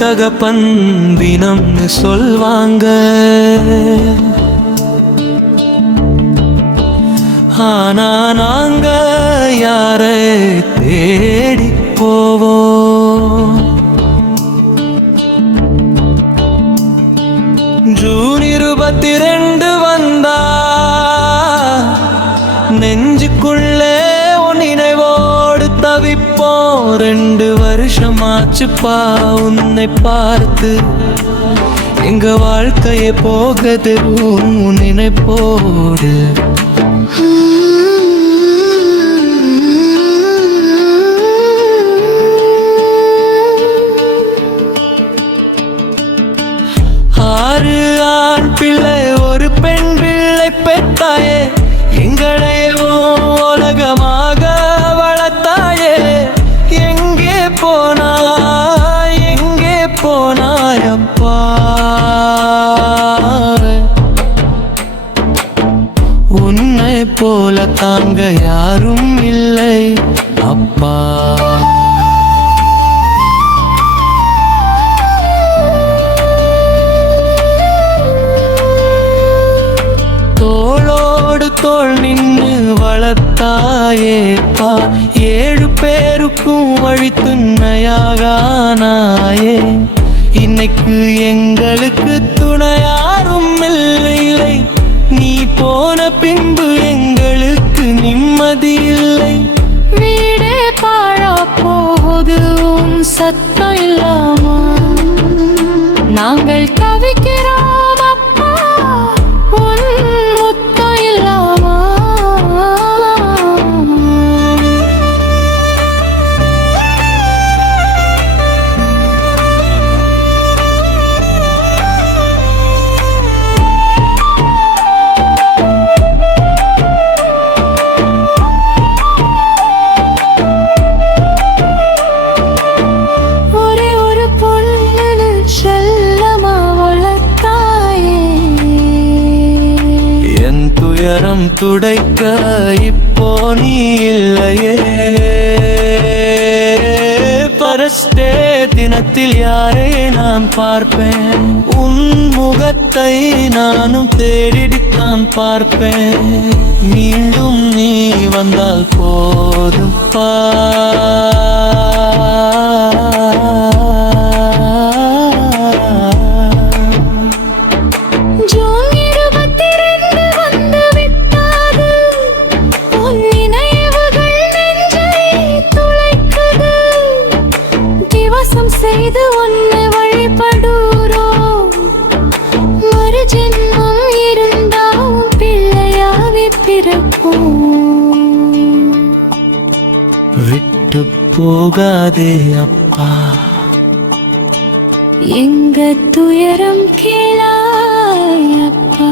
தகப்பன் தினம்னு சொல்வாங்க. ஆனா நாங்க யாரை தேடி போவோம்? ஜூன் 22 வந்தா நெஞ்சுக்குள்ளே நினைவோடு தவிப்போம். 2 வருஷமாச்சுப்பா உன்னை பார்த்து. எங்க வாழ்க்கையே போகுது உன் நினைப்போடு. ஆறு ஆண் பிள்ளை ஒரு பெண் பிள்ளை பெற்றாயே. எங்களையோ உலகமாக வளர்த்தாயே. எங்கே போனாய் எங்கே போனாய் அப்பா? உன்னை போல தாங்க யாரும் இல்லை அப்பா. தோளோடு தோள் நின்று வளர்த்தாயேப்பா. 7 பேருக்கும் வழி துணையாகானாயே. இன்னைக்கு எங்களுக்கு துணையாரும் இல்லை. நீ போன பின்பு எங்களுக்கு நிம்மதி இல்லை. வீடே பாழா போகுது உன் சத்தம் இல்லாம. நாங்கள் தவிக்கிறோம் அப்பா உன் முத்தம் இல்லாம. துயரம் துடைக்க இப்போ நீ இல்லையே. பரஸ்டே தினத்தில் யாரை நான் பார்ப்பேன்? உன் முகத்தை நானும் தேடித்தான் பார்ப்பேன். மீண்டும் நீ வந்தால் போதும் பா. செய்து உன்னை வழிபடுறோம். ஒரு ஜென்மம் இருந்தால் பிள்ளையாவே பிறப்போம். விட்டு போகாதே அப்பா. எங்க துயரம் கேளாய் அப்பா.